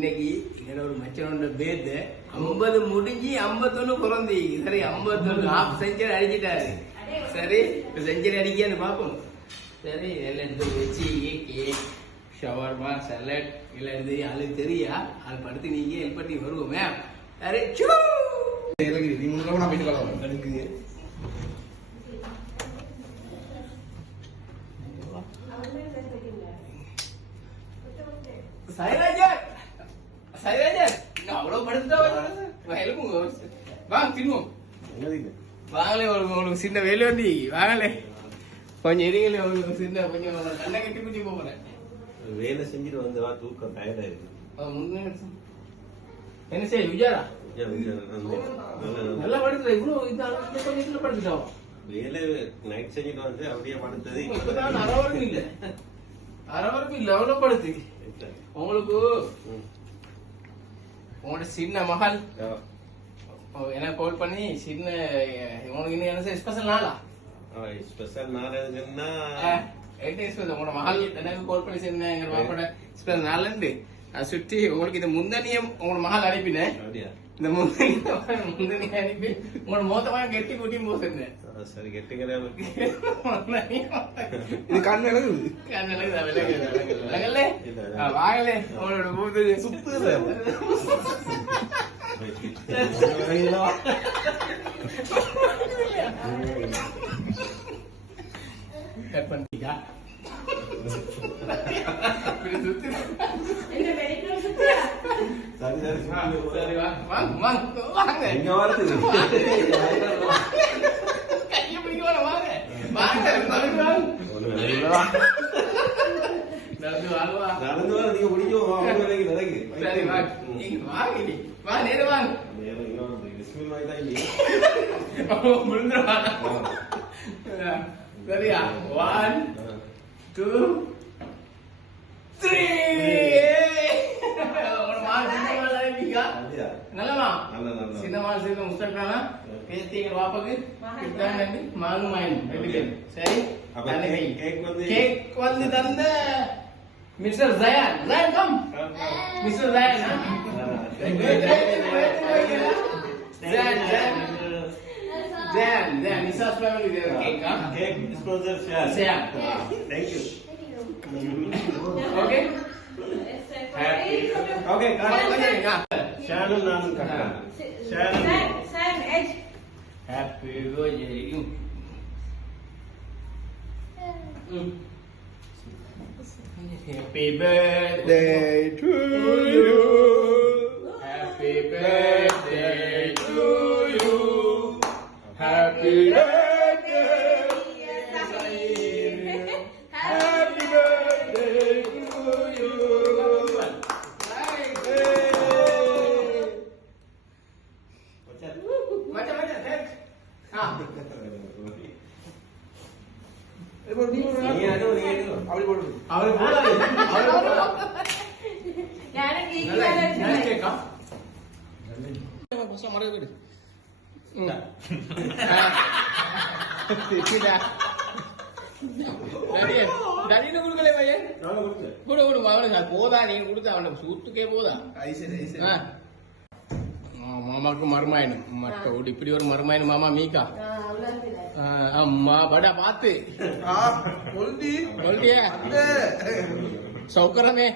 இன்னைக்கு என்னோட ஒரு மச்சனோட பேர்த்து 50 முடிஞ்சு 51 பிறந்தி. சரி 51 ஹாஃப் செஞ்சுரி அடிச்சிட்டாரு. சரி இப்போ செஞ்சுரி அடிக்கான்னு பார்ப்போம். சரி எல்லாம் எடுத்து வச்சு கேக் ஷவர்மா சலட் எல்லாம் எடுத்து அது தெரியா அது படுத்து நீங்க ஹெல்ப் பண்ணி வருவோமே. சரி நீ முன்னாடி நான் போயிட்டு கலவரம் எனக்கு சைராஜர் சைராஜர் அவ்வளவு படுத்துட்டா வாங்க தின்னுவோம். வாங்கலே உங்களுக்கு சின்ன வேலை வந்து வாங்கலே கொஞ்சம் இருங்களே. உங்களுக்கு சின்ன கொஞ்சம் கண்ணை கட்டி குட்டி போறேன். வேலை செஞ்சுட்டு வந்து தூக்கம் டயர்டா இருக்கு. என்ன செய்ய விஜயாரா நல்லா படுத்துற இவ்வளவு இதுல படுத்துட்டோம். வேலை நைட் செஞ்சுட்டு வந்து அப்படியே படுத்தது. அறவரும் இல்ல அறவரும் இல்ல அவ்வளவு படுத்து. உங்களுக்கு உங்களோட சின்ன மகள் எனக்கு கால் பண்ணி சின்ன உனக்கு இன்னும் என்ன ஸ்பெஷல் நாளா? ஸ்பெஷல் நாள் எதுக்குன்னா உங்களோட மகள் எனக்கு கால் பண்ணி சின்ன எங்க பாப்போட ஸ்பெஷல் நாளுண்டு அதை சுற்றி உங்களுக்கு இந்த முந்தனியம் உங்களோட மகள் அனுப்பினேன். இந்த முந்தனியை அனுப்பி உங்களோட மொத்தமாக கெட்டி கூட்டியும் போக சொன்னேன். சரி கெட்டுக்கிறேன். இது கண் விளங்குது கண் விளங்குது வாங்கலே உங்களோட மூது சுத்து கட் பண்ணிட்டா வாங்க எங்க வரது நடந்து வர நீங்க பிடிக்கும். சரியா 1 2 3 நல்லமா சின்னமா சின்ன முஸ்தக்கானா பேசிங்க வாப்பக்கு கிட்டானடி மாங்குமாயின் ரெண்டு சரி கேக் வந்து தந்த mister Jayan Jayan come mister Jayan Jayan Jayan mister family cake cake sponsor share. Thank you. Okay Happy. Okay, Shannon நானும் கட்டறேன். Shannon edge. Happy birthday you. Happy birthday to you. Happy birthday to you. Happy birthday. Happy birthday to you. போதா நீங்க கொடுத்த அவன் சூத்துக்கே போதா மாமாக்கு மருமாயணும் மட்ட இப்படி ஒரு மருமாயணும் மாமா மீக்கா அம்மா படா பாத்து சொல்லியா சௌக்கரமே